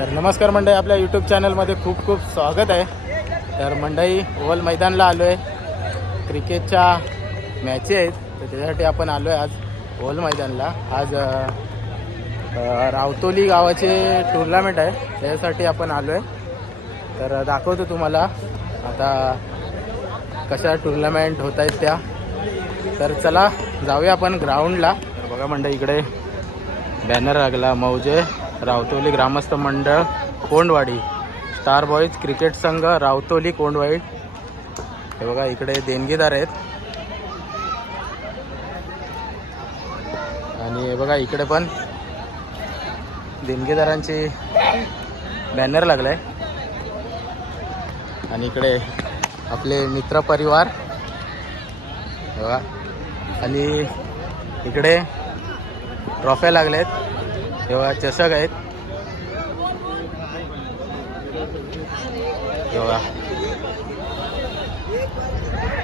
तर नमस्कार मंडळी आपल्या यूट्यूब चॅनलमध्ये खूप खूप स्वागत आहे. तर मंडळी ओव्हल मैदानला आलो आहे क्रिकेटच्या मॅची आहेत तर त्याच्यासाठी आपण आलो आहे आज ओव्हल मैदानला. आज रावतोली गावाचे टुर्नामेंट आहे त्याच्यासाठी आपण आलो आहे तर दाखवतो तुम्हाला आता कशा टुर्नामेंट होत आहेत त्या. तर चला जाऊया आपण ग्राउंडला तर बघा मंडई इकडे बॅनर लागला मौजे. रावतोली ग्रामस्थ मंडळ कोंडवाडी. स्टार बॉईज क्रिकेट संघ रावतोली कोंडवाडी. हे बघा इकडे देणगीदार आहेत. आणि हे बघा इकडे पण देणगीदारांची बॅनर लागलाय. आणि इकडे आपले मित्र परिवार. हे बघा. आणि इकडे ट्रॉफ्या लागल्या आहेत तेव्हा चषक आहेत. तेव्हा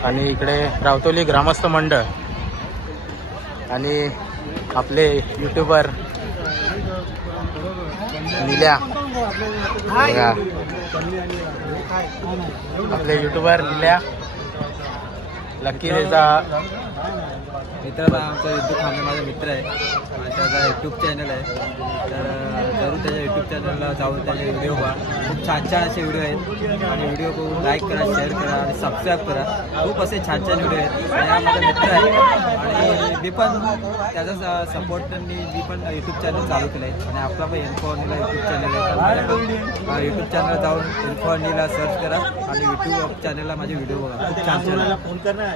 आणि इकडे रावतोली ग्रामस्थ मंडळ. आणि आपले युट्यूबर निल्या. आपले युट्यूबर निल्या. लक्की त्याचा मित्र आमचा युट्यूब खांबे माझा मित्र आहे. आणि त्याचा यूट्यूब चॅनल आहे. तर जरूर त्याच्या यूट्यूब चॅनलला जाऊन त्याचे व्हिडिओ पहा खूप छान छान असे व्हिडिओ आहेत. आणि व्हिडिओ करून लाईक करा शेअर करा आणि सबस्क्राईब करा. खूप असे छान छान व्हिडिओ आहेत. आणि हा माझा मित्र आहे. आणि मी पण त्याचा सपोर्टनी मी पण यूट्यूब चॅनल चालू केलं आहे आणि आपला पण इन्फॉर्नीला यूट्यूब चॅनल आहे. यूट्यूब चॅनलला जाऊन इन्फॉर्नीला सर्च करा. आणि यूट्यूब चॅनलला माझे व्हिडिओ बघा. खूप छान छान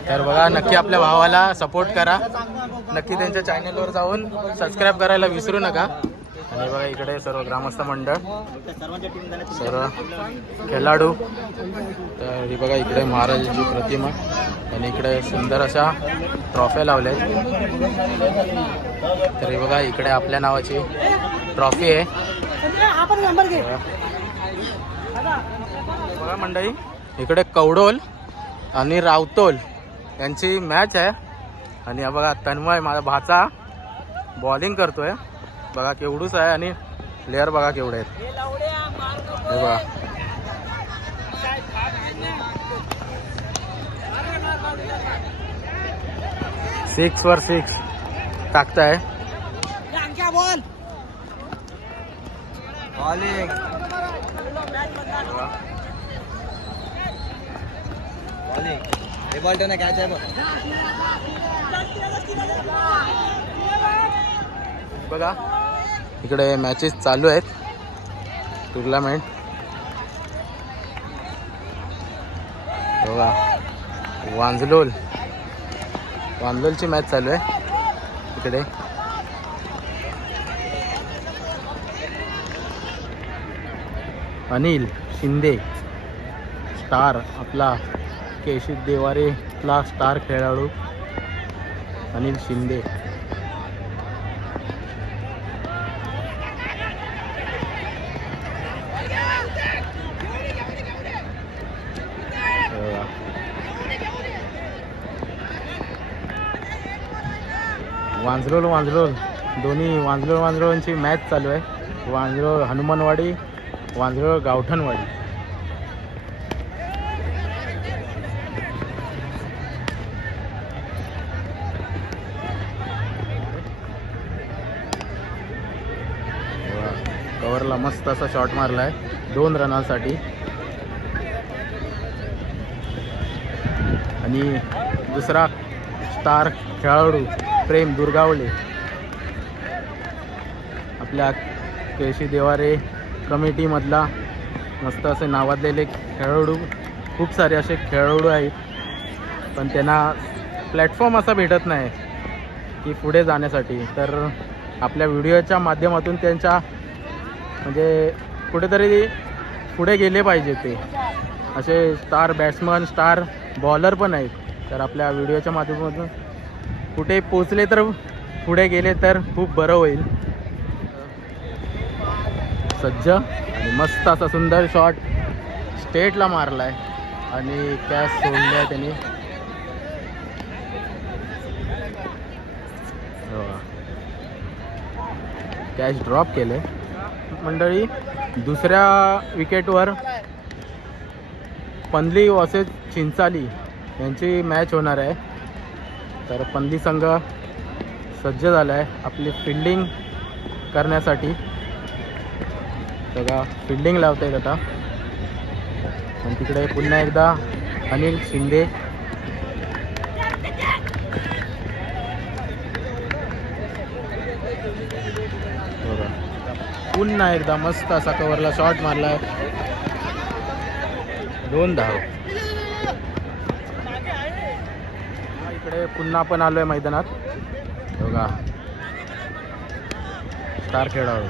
तर बघा नक्की आपल्या भावाला सपोर्ट करा. नक्की त्यांच्या चॅनलवर जाऊन सबस्क्राईब करायला विसरू नका. आणि बघा इकडे सर्व ग्रामस्थ मंडळ. सर्व खेळाडू. तर ही बघा इकडे महाराजांची प्रतिमा. आणि इकडे सुंदर अशा ट्रॉफ्या लावल्या आहेत तर हे बघा इकडे आपल्या नावाची ट्रॉफी आहे. बघा मंडळी इकडे कवडोल आणि रावतोल यांची मॅच आहे. आणि हा बघा तन्मय माझा भाचा. बॉलिंग करतोय. बघा केवढूच आहे आणि प्लेअर बघा केवढे आहेत. हे बघा. सिक्स वर सिक्स टाकताय. बॉलिंग बॉलिंग हे बॉल ठेवणं कॅच आहे बघ. बघा इकडे मॅचेस चालू आहेत. टुर्नामेंट बघा वांजलोल. वांजलोलची मॅच चालू आहे. इकडे. अनिल शिंदे. स्टार आपला. केशी देवारेला स्टार खेळाडू अनिल शिंदे. वांजरोल वांजरोल. दोन्ही वांजरोळ वांजरोळांची मॅच चालू आहे. वांजरोळ हनुमानवाडी वांजरोळ गावठणवाडी बघा. कव्हरला मस्त असा शॉट मारला आहे दोन रनांसाठी. आणि दुसरा स्टार खेळाडू प्रेम दुर्गावले आपल्या केशी देवारे कमिटीमधला मस्त असे नावाजलेले खेळाडू खूप सारे असे खेळाडू आहेत. पण त्यांना प्लॅटफॉर्म असा भेटत नाही की पुढे जाण्यासाठी. तर आपल्या व्हिडिओच्या माध्यमातून त्यांच्या म्हणजे कुठेतरी पुढे गेले पाहिजे ते. असे स्टार बॅट्समन स्टार बॉलर पण आहेत. तर आपल्या व्हिडिओच्या माध्यमातून कुठे पोचले तर पुढे गेले तर खूप बरं होईल. सज्ज आणि मस्त असा सुंदर शॉट स्टेटला मारला आहे आणि कॅच सोडली आहे त्यांनी कॅच ड्रॉप केले मंडळी दुसऱ्या विकेटवर पंधली वॉसेज चिंचाली यांची मॅच होणार आहे. तर पंधली संघ सज्ज झाला आहे आपली फिल्डिंग करण्यासाठी. बघा फिल्डिंग लावत आहेत आता. आणि तिकडे पुन्हा एकदा अनिल शिंदे बघा पुन्हा एकदा मस्त असा कवरला शॉट मारलाय. दोन धाव हो. इकडे पुन्हा आपण आलोय मैदानात. बघा. स्टार खेळाडू.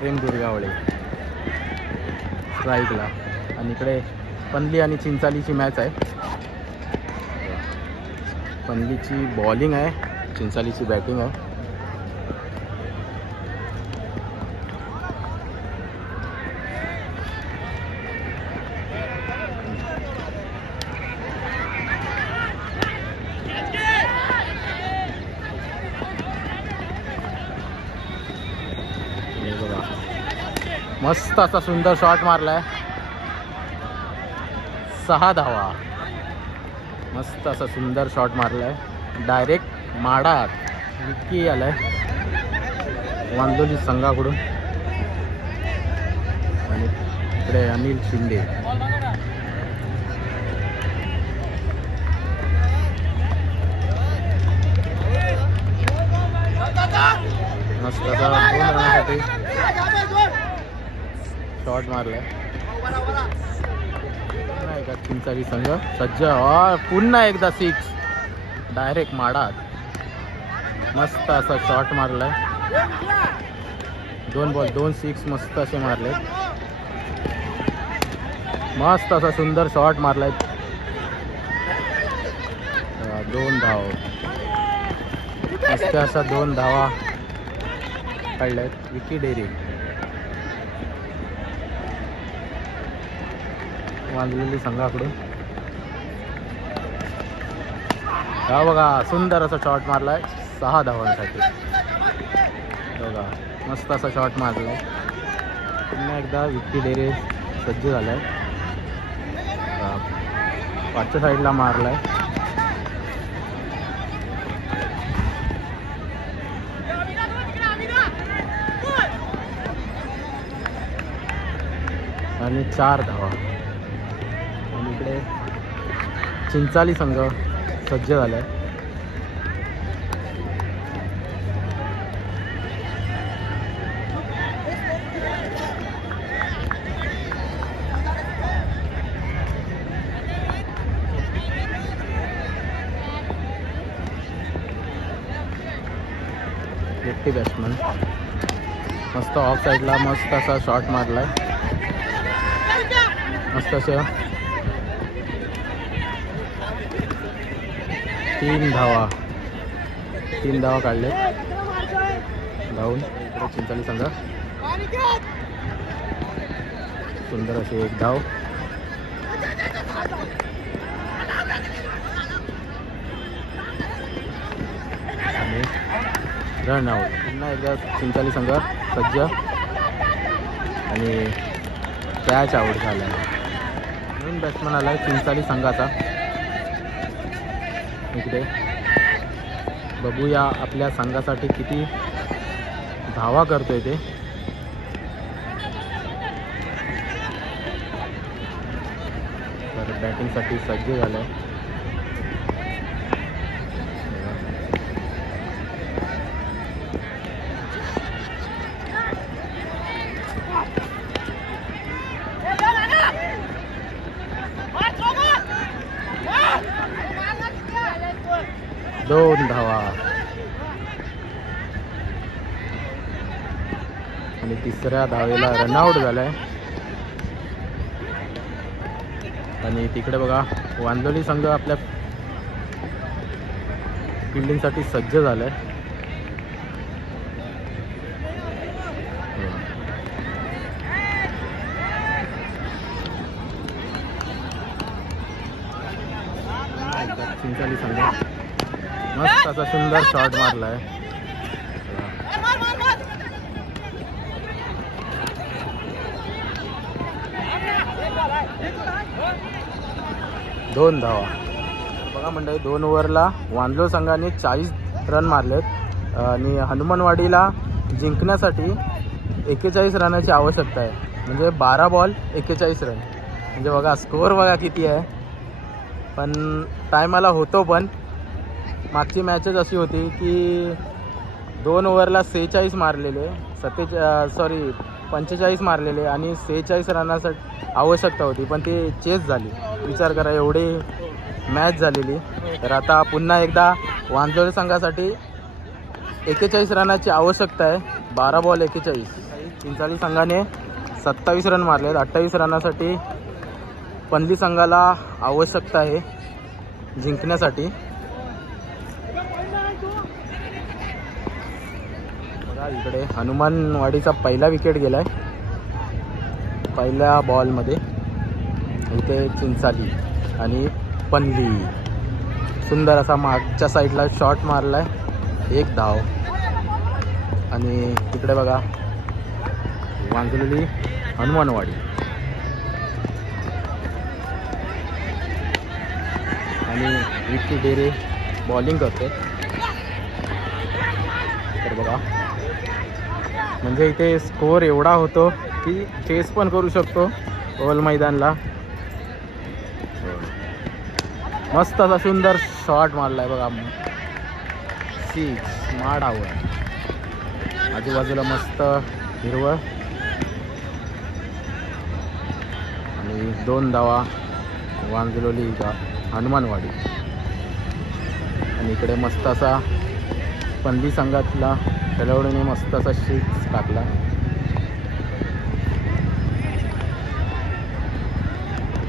प्रेम दुर्गावळे. स्ट्राईकला. आणि इकडे पनली आणि चिंचालीची मॅच आहे. पनलीची बॉलिंग आहे. चिंचालीची बॅटिंग आहे हे बघा मस्त असा सुंदर शॉट मारलाय. सहा धावा. मस्त असा सुंदर शॉट मारलाय. डायरेक्ट माडात. विक्की आलाय. वांदोली संघाकडून. आणि इकडे अनिल शिंदे. मस्त असा दोन रनासाठी. शॉट मारलाय. नाही का चिंचारी संघ? सज्ज. पुन्हा एकदा सिक्स डायरेक्ट माडात. मस्त असा शॉट मारलाय. दोन बॉल दोन सिक्स मस्त असे मारले. मस्त असा सुंदर शॉट मारलाय. दोन धाव. मस्त असा दोन धावा काढल्यात. विकी डेरी मागलेली संघाकडून. हा बघा सुंदर असा शॉट मारलाय. सहा धावांसाठी. बघा मस्त असा शॉट मारलाय. पुन्हा एकदा विक्की डेरे सज्ज झालाय. पाठच्या पाचच्या साईडला मारलाय. आणि चार धावा. चिंचाली संघ सज्ज झालाय. लेफ्टी बॅट्समन मस्त ऑफ साईडला मस्त असा शॉट मारलाय. मस्त असं तीन धावा. तीन धावा काढले. धावून. चिंचाली संघ. सुंदर अशी एक धाव. आणि रन आऊट पुन्हा एकदा चिंचाली संघ सज्ज. आणि कॅच आऊट झाला. नवीन बॅट्समन आला आहे चिंचाली संघाचा. इकडे बघूया आपल्या संघासाठी किती धावा करतोय ते. तर बॅटिंगसाठी सज्ज झालं आहे दोन धावा आणि तिसऱ्या धावेला रनआउट झालाय. आणि तिकडे बघा वांदोली संघ आपल्या फिल्डिंगसाठी सज्ज झालाय. असा सुंदर शॉट मारला आहे दोन धावा. बघा म्हणजे दोन ओव्हरला वांदलो संघाने चाळीस रन मारलेत. आणि हनुमानवाडीला जिंकण्यासाठी एक्केचाळीस रनाची आवश्यकता आहे. म्हणजे बारा बॉल एक्केचाळीस रन म्हणजे बघा स्कोअर बघा किती आहे. पण टायमाला होतो पण मागची मॅचच अशी होती की दोन ओव्हरला सेहेचाळीस मारलेले सत्तेचा सॉरी पंचेचाळीस मारलेले आणि सेहेचाळीस रनासाठी आवश्यकता होती. पण ती चेस झाली. विचार करा एवढी मॅच झालेली. तर आता पुन्हा एकदा वांजोळ संघासाठी एक्केचाळीस रनाची आवश्यकता आहे. बारा बॉल एक्केचाळीस चिंचाळी संघाने सत्तावीस रन मारले आहेत अठ्ठावीस रनासाठी पनली संघाला आवश्यकता आहे जिंकण्यासाठी. बघा इकडे हनुमानवाडीचा पहिला विकेट गेलाय. पहिल्या बॉलमध्ये इथे चिंचाली आणि पनली. सुंदर असा मागच्या साईडला शॉट मारलाय. एक धाव. आणि तिकडे बघा वांजलेली हनुमानवाडी. आणि विकी डेरे बॉलिंग करते. तर बघा म्हणजे इथे स्कोअर एवढा होतो की चेस पण करू शकतो ओल मैदानला. मस्त असा सुंदर शॉट मारलाय बघा. सिक्स आवर आजूबाजूला मस्त हिरवळ. आणि दोन धावा. वांजलोली का हनुमानवाडी. आणि इकडे मस्त असा पंधी संघातला खेळाडूने मस्त असा सिक्स टाकला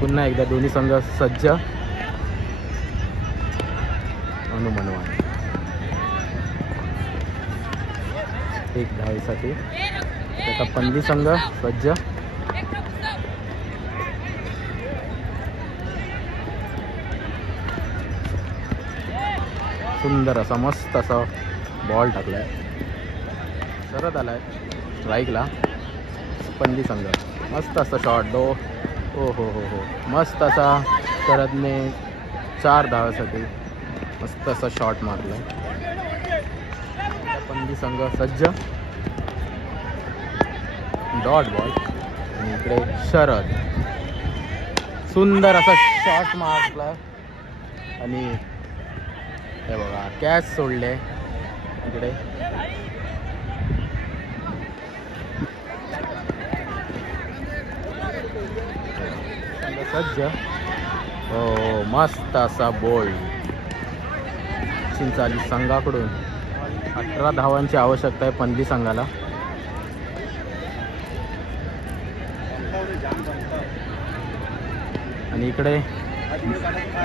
पुन्हा एकदा दोन्ही संघ सज्ज. हनुमानवाडी एक धावेसाठी. आता पंधी संघ सज्ज. सुंदर असा मस्त असा बॉल टाकलाय. सरत आलाय. स्ट्राईकला पनली संघ. मस्त असा शॉट दो हो हो हो हो. मस्त असा करतने चार धावासाठी मस्त असा शॉट मारलाय. पंदी संघ सज्ज. डॉट बॉल आणि इकडे शरद. सुंदर असा शॉट मारला आणि हे बघा कॅच सोडले. इकडे सज्ज. हो मस्त असा बोल. चिंचाली संघाकडून. अठरा धावांची आवश्यकता आहे पनली संघाला. आणि इकडे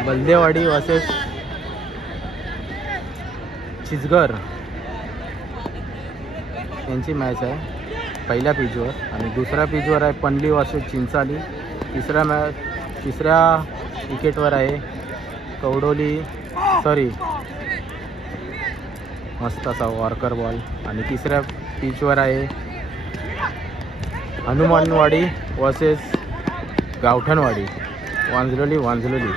बलदेवाडी वर्सेस चिचगर यांची मॅच आहे. पहिल्या पिचवर. आणि दुसऱ्या पिचवर आहे पनली वर्सेस चिंचाली. तिसऱ्या मॅच तिसऱ्या विकेटवर आहे कवडोली सॉरी मस्त असा वॉर्कर बॉल आणि तिसऱ्या पिचवर आहे हनुमानवाडी वर्सेस गावठणवाडी. वांजलोली वांजलोली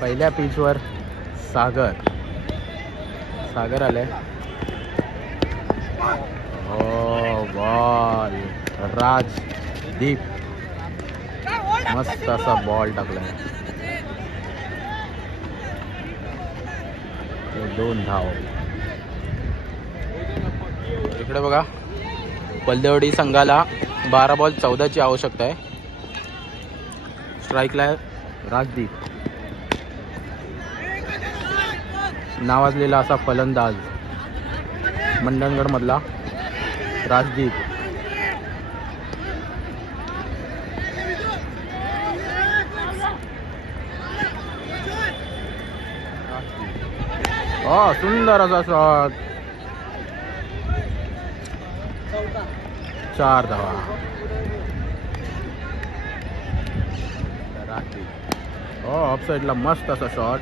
पहिल्या पिचवर सागर. सागर आलाय. हो बॉल राजदीप. मस्त असा बॉल टाकलाय. दोन धाव. इकडे बघा. बलदेवडी संघाला बारा बॉल चौदाची आवश्यकता आहे. स्ट्राईकला आहे राजदीप. नावाजलेला असा फलंदाज मंडणगडमधला राजदीप. हो सुंदर असा शॉट चार धावा. राजदीप. हो ऑफ साईडला मस्त असा शॉट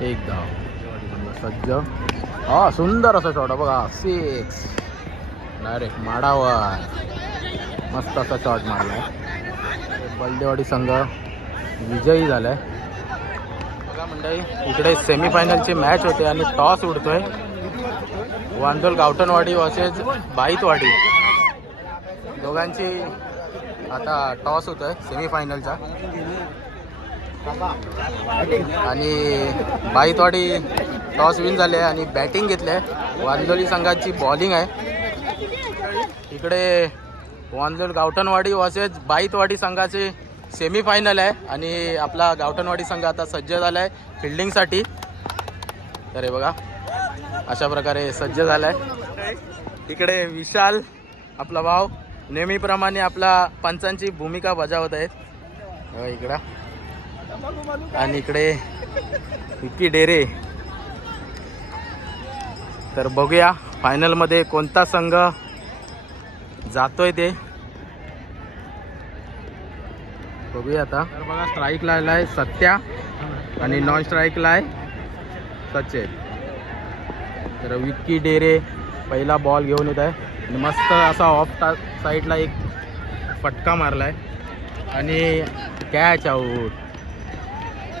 एक धाव सज्ज. हा सुंदर असा शॉट बघा. सिक्स डायरेक्ट माडावर. मस्त असा शॉट मारलाय. बलदेवाडी संघ विजयी झालाय. बघा मंडळी इकडे सेमीफायनलची मॅच होते आणि टॉस उडतोय. वांदोल गावटनवाडी वर्सेस बाईतवाडी. दोघांची आता टॉस होतोय सेमीफायनलचा आणि बाईतवाडी टॉस विन झाले आणि बॅटिंग घेतले वांदोली संघाची बॉलिंग आहे. इकडे वांदोल गावठणवाडी वर्सेस बाईतवाडी संघाचे सेमीफायनल आहे आणि आपला गावठणवाडी संघ आता सज्ज झाला आहे फिल्डिंगसाठी तर हे बघा अशा प्रकारे सज्ज झाला आहे. इकडे विशाल आपला भाव नेहमीप्रमाणे आपला पंचांची भूमिका बजावत आहेत. इकडं. आणि इकडे विकी डेरे. तर बघूया फायनलमध्ये कोणता संघ जातोय ते. बघूया आता. तर बघा स्ट्राईकला आहे सत्या आणि नॉन स्ट्राईकला आहे सचेत तर विक्की डेरे पहिला बॉल घेऊन येत आहे. आणि मस्त असा ऑफ टा साईडला एक फटका मारला आहे आणि कॅच आऊट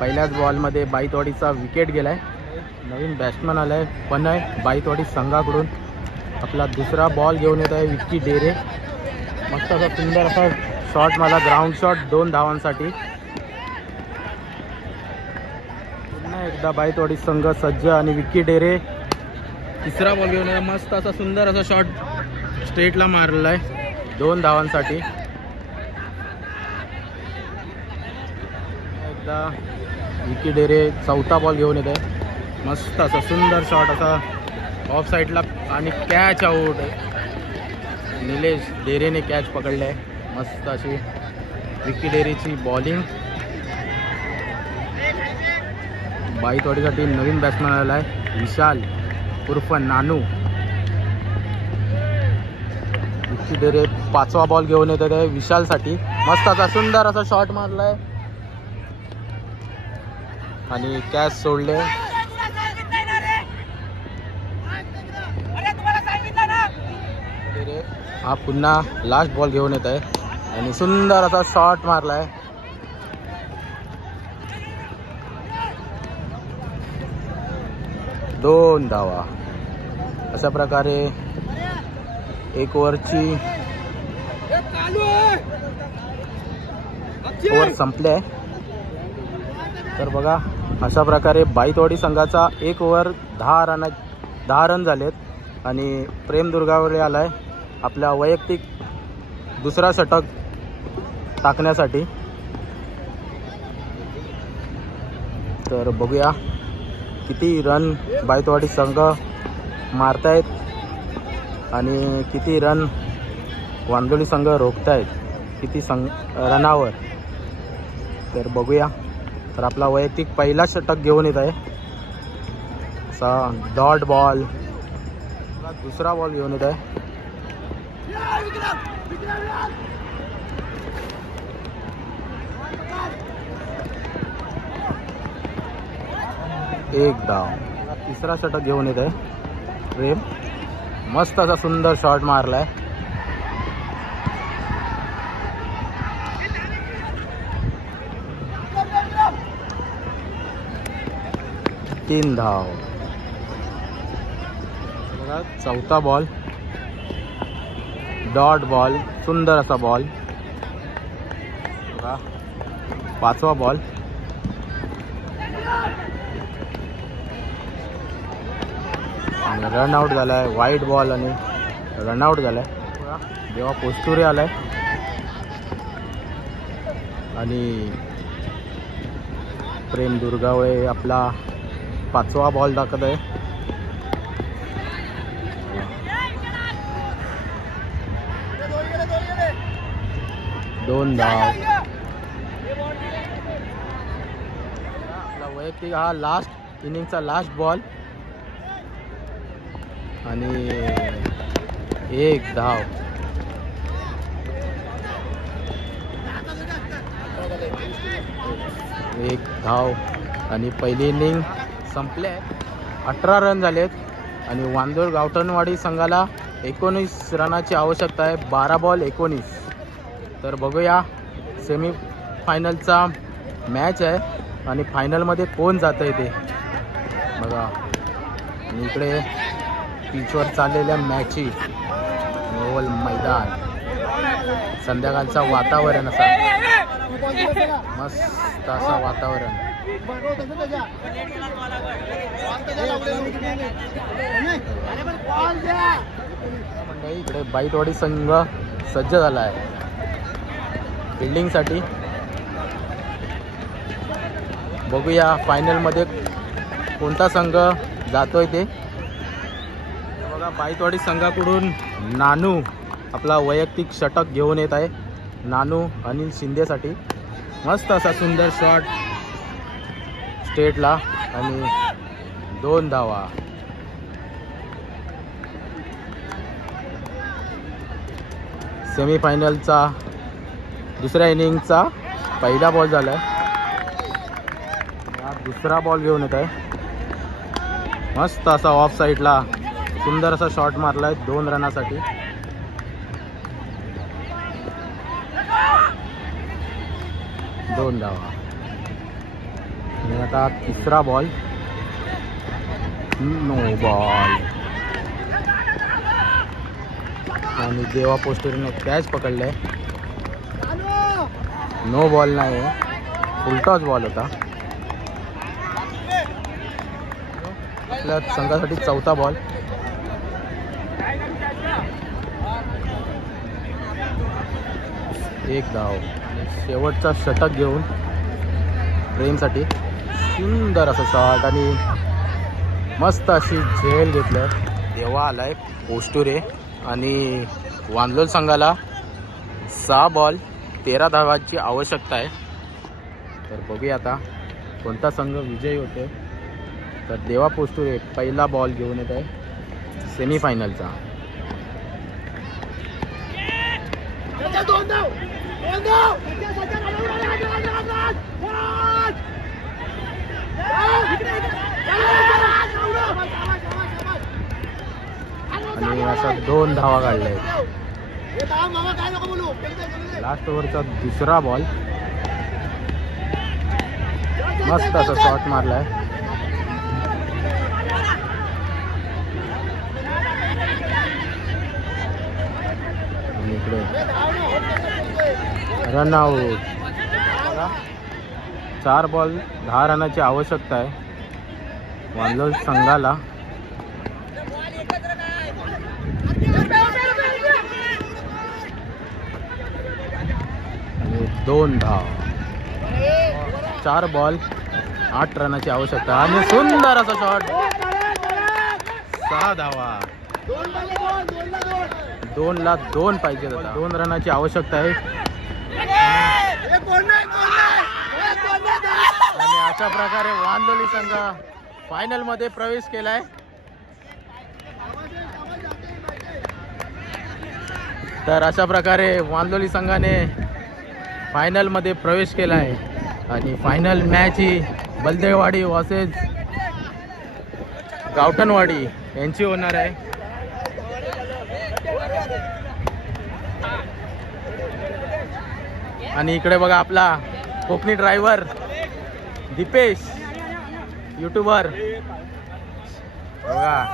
पहिल्याच बॉलमध्ये बाईतवाडीचा विकेट गेला आहे नवीन बॅट्समन आला आहे पण आहे बाईतवाडी संघाकडून आपला दुसरा बॉल घेऊन येत आहे विक्की डेरे. मस्त असा सुंदर असा शॉट मला ग्राउंड शॉट दोन धावांसाठी. पुन्हा एकदा बाईतवाडी संघ सज्ज आणि विक्की डेरे तिसरा बॉल घेऊन येतो मस्त असा सुंदर असा शॉट स्ट्रेटला मारलेला आहे दोन धावांसाठी. एकदा विकी डेरे चौथा बॉल घेऊन येत आहे मस्त असा सुंदर शॉट असा ऑफ साईडला आणि कॅच आऊट निलेश डेरेने कॅच पकडले आहे मस्त अशी विकी डेरेची बॉलिंग बाईतवाडीसाठी नवीन बॅट्समॅन आलेला आहे विशाल उर्फ नानू. विकी डेरे पाचवा बॉल घेऊन येत आहे विशालसाठी. मस्त असा सुंदर असा शॉट मारलाय. आणि कॅच सोडले. हा पुन्हा लास्ट बॉल घेऊन येत आहे. आणि सुंदर असा शॉट मारलाय. दोन धावा. अशा प्रकारे एक ओव्हरची ओव्हर संपले. आहे तर बघा अशा प्रकारे बाईतवाडी संघाचा एक ओव्हर दहा रना दहा रन झालेत. आणि प्रेम दुर्गावरी आला आहे आपल्या वैयक्तिक दुसरा षटक टाकण्यासाठी. तर बघूया किती रन बायतवाडी संघ मारतायत आणि किती रन वांदोळी संघ रोखतायत. किती संघ रनावर. तर बघूया. तर आपला वैयक्तिक पहिला षटक घेऊन येत आहे. असा डॉट बॉल दुसरा बॉल घेऊन येत आहे. एक डाव तिसरा षटक घेऊन येत आहे. प्रेम. मस्त असा सुंदर शॉट मारलाय. तीन धाव. बघा चौथा बॉल डॉट बॉल सुंदर असा बॉल बघा पाचवा बॉल रन आउट झाला आहे वाईट बॉल आणि रन आउट झाला आहे जेव्हा पोस्तुरे आला आहे आणि प्रेम दुर्गावळे आपला पाचवा बॉल दाखवत आहे. दोन धाव वैयक्तिक हा लास्ट इनिंगचा लास्ट बॉल आणि एक धाव एक धाव आणि पहिली इनिंग संपले अठरा रन झालेत आणि वांदोळ गावठणवाडी संघाला एकोणीस रनाची आवश्यकता आहे. बारा बॉल एकोणीस. तर बघूया सेमी फायनलचा मॅच आहे आणि फायनलमध्ये कोण जातं आहे ते बघा आणि इकडे पिचवर चाललेल्या मॅची नोवल मैदान. संध्याकाळचा वातावरण असा. मस्त असा वातावरण. मंडळी इकडे बाईटवाडी संघ सज्ज झाला आहे फिल्डिंगसाठी बघूया फायनलमध्ये कोणता संघ जातोय ते. बघा बाईटवाडी संघाकडून नानू आपला वैयक्तिक षटक घेऊन येत आहे. नानू अनिल शिंदेसाठी. मस्त असा सुंदर शॉट स्टेटला आणि दोन धावा. सेमीफायनलचा दुसऱ्या इनिंगचा पहिला बॉल झाला आहे दुसरा बॉल घेऊन येत आहे. मस्त असा ऑफ साईडला सुंदर असा शॉट मारला आहे दोन रनासाठी. दोन धावा. आता तिसरा बॉल नो बॉल आणि देवा पोस्टरीने कॅच पकडलाय. नो बॉल नाही उलटाच बॉल होता. आपल्या संघासाठी चौथा बॉल एक धाव. शेवटचा षटक घेऊन प्रेमसाठी. सुंदर असं शॉट आणि मस्त अशी झेल घेतलं. देवा आलाय पोस्टुरे आणि वांदलोल संघाला सहा बॉल तेरा धावांची आवश्यकता आहे. तर बघूया आता कोणता संघ विजयी होतो तर देवा पोस्टुरे पहिला बॉल घेऊन येत आहे. सेमीफायनलचा आणि अशा दोन धावा काढल्या आहेत लास्ट ओव्हरचा दुसरा बॉल मस्त असा शॉट मारलाय. आणि इकडे. रन आऊट चार बॉल दहा रनाची आवश्यकता आहे. वांदल संघाला. दोन धाव. चार बॉल आठ रनाची आवश्यकता आणि सुंदर असा शॉट सहा धावा. दोन ला दोन पाहिजे दोन रनाची आवश्यकता आहे. आणि अशा प्रकारे वांदोली संघ फायनलमध्ये प्रवेश केलाय. तर अशा प्रकारे वांदोली संघाने फायनलमध्ये प्रवेश केला आहे आणि फायनल मॅच ही बलदेवाडी वॉसेज गावठणवाडी यांची होणार आहे. आणि इकडे बघा आपला कोकणी ड्रायव्हर दीपेश युट्यूबर बघा.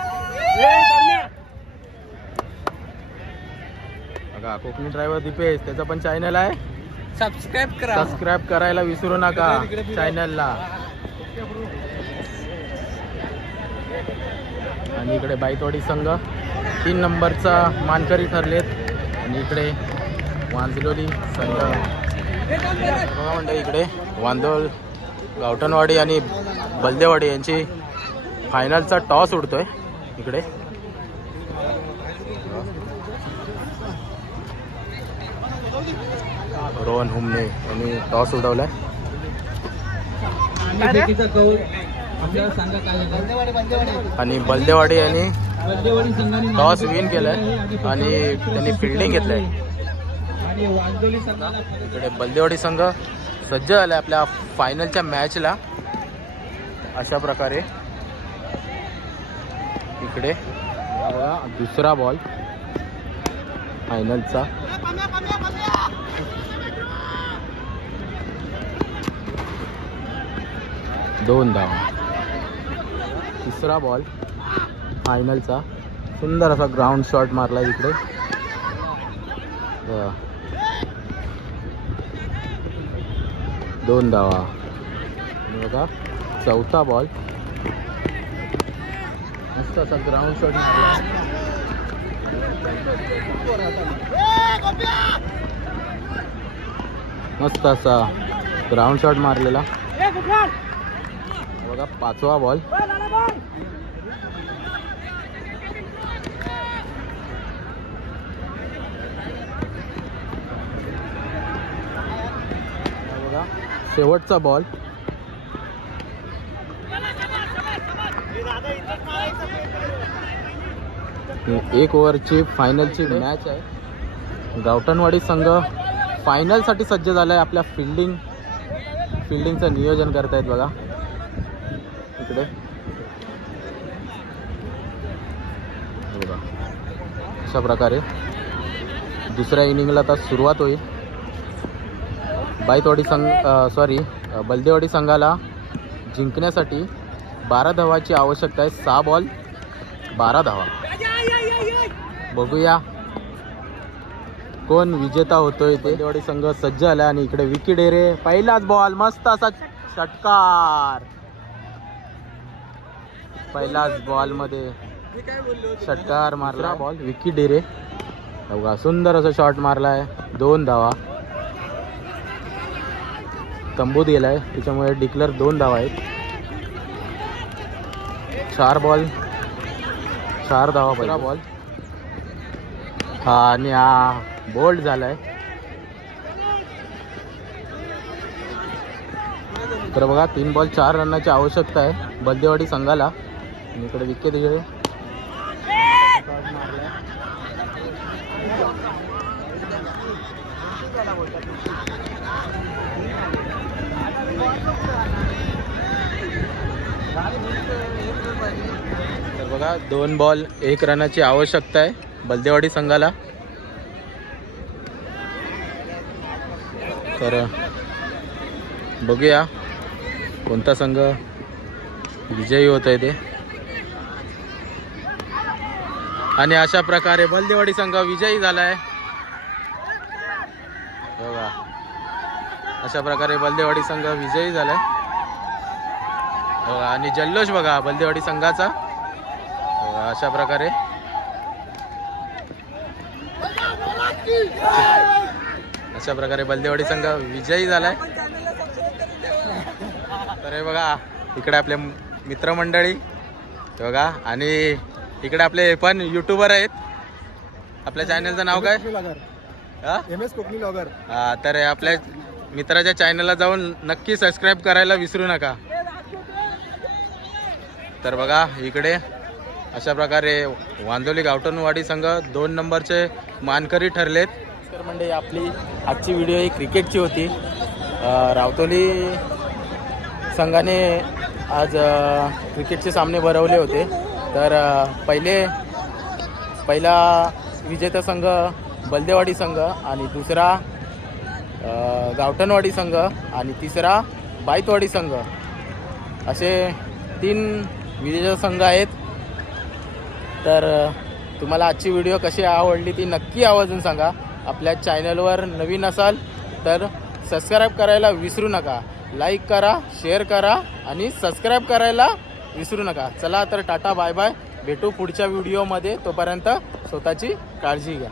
बघा कोकणी ड्रायव्हर दीपेश त्याचा पण चॅनल आहे. सबस्क्राईब करा. सबस्क्राईब करायला विसरू नका चॅनलला आणि इकडे बाईतवाडी संघ तीन नंबरचा मानकरी ठरलेत. आणि इकडे वांजलोली संघ. बघा म्हणतं इकडे वांदोळ गावठणवाडी आणि बलदेवाडी यांची फायनलचा टॉस उडतोय. इकडे. रोहन हुमने यांनी टॉस उडवलाय. आणि बलदेवाडी यांनी टॉस विन केलाय आणि त्यांनी फिल्डिंग घेतलंय. इकडे बलदेवाडी संघ सज्ज झाला आपल्या फायनलच्या मॅचला अशा प्रकारे. इकडे. बघा दुसरा बॉल फायनलचा दोन धाव तिसरा बॉल फायनलचा सुंदर असा ग्राउंड शॉट मारला इकडे. दोन धावा बघा चौथा बॉल मस्त असा ग्राउंड शॉट मस्त असा ग्राउंड शॉट मारलेला. बघा पाचवा बॉल बघा शेवटचा बॉल एक ओव्हरची फायनलची मॅच आहे. गावठणवाडी संघ फायनलसाठी सज्ज झाला आहे आपल्या फिल्डिंग फिल्डिंगचं नियोजन करतायत बघा. इकडे. बघा. अशा प्रकारे दुसऱ्या इनिंगला आता सुरुवात होईल. बाईतवाडी संघ सॉरी बलदेवाडी संघाला जिंकण्यासाठी बारा धावाची आवश्यकता आहे. सहा बॉल बारा धावा. बघूया. कोण विजेता होतोय ते? बलदेवाडी संघ सज्ज झाला आणि इकडे विकी डेरे पहिलाच बॉल मस्त असा षटकार. पहिलाच बॉलमध्ये षटकार मारला. बॉल विकी डेरे बघा सुंदर असा शॉट मारलाय. दोन धावा. तंबूत गेलाय त्याच्यामुळे डिक्लेअर दोन धावा आहेत. चार बॉल चार धावा पहिला बॉल हा आणि हा बोल्ड झालाय. तर बघा तीन बॉल चार रनाची आवश्यकता आहे. बलदेवाडी संघाला. आणि इकडे विकेट गेले तर बघा दोन बॉल एक रनाची आवश्यकता आहे बलदेवाडी संघाला. तर बघूया कोणता संघ विजयी होत आहे ते. आणि अशा प्रकारे बलदेवाडी संघ विजयी झाला आहे बघा. अशा प्रकारे बलदेवाडी संघ विजयी झालाय. बघा आणि जल्लोष बघा बलदेवाडी संघाचा. अशा प्रकारे. अशा प्रकारे बलदेवाडी संघ विजयी झालाय. तर हे बघा इकडे आपले मित्रमंडळी. बघा आणि इकडे आपले पण युट्यूबर आहेत. आपल्या चॅनलचं नाव काय? M S Kokani vlogger. हा, तर आपल्या मित्राच्या चॅनलला जाऊन नक्की सबस्क्राईब करायला विसरू नका. तर बघा इकडे अशा प्रकारे वांदोली गावटनवाडी संघ दोन नंबरचे मानकरी ठरलेत. तर म्हणजे आपली आजची व्हिडिओ ही क्रिकेटची होती. रावतोली संघाने आज क्रिकेटचे सामने भरवले होते. तर पहिले पहिला विजेता संघ बलदेवाडी संघ आणि दुसरा गावटनवाडी गावठणवाडी संघ आणि तिसरा बायतवाडी संघ. असे तीन विजेता संघ आहेत. तर तुम्हाला आजची व्हिडिओ कशी आवडली ती नक्की आवाजून सांगा. आपल्या चॅनलवर नवीन असाल तर सबस्क्राईब करायला विसरू नका. लाईक करा शेअर करा आणि सबस्क्राईब करायला विसरू नका. चला तर टाटा बाय बाय. भेटू पुढच्या व्हिडिओमध्ये. तोपर्यंत स्वतःची काळजी घ्या.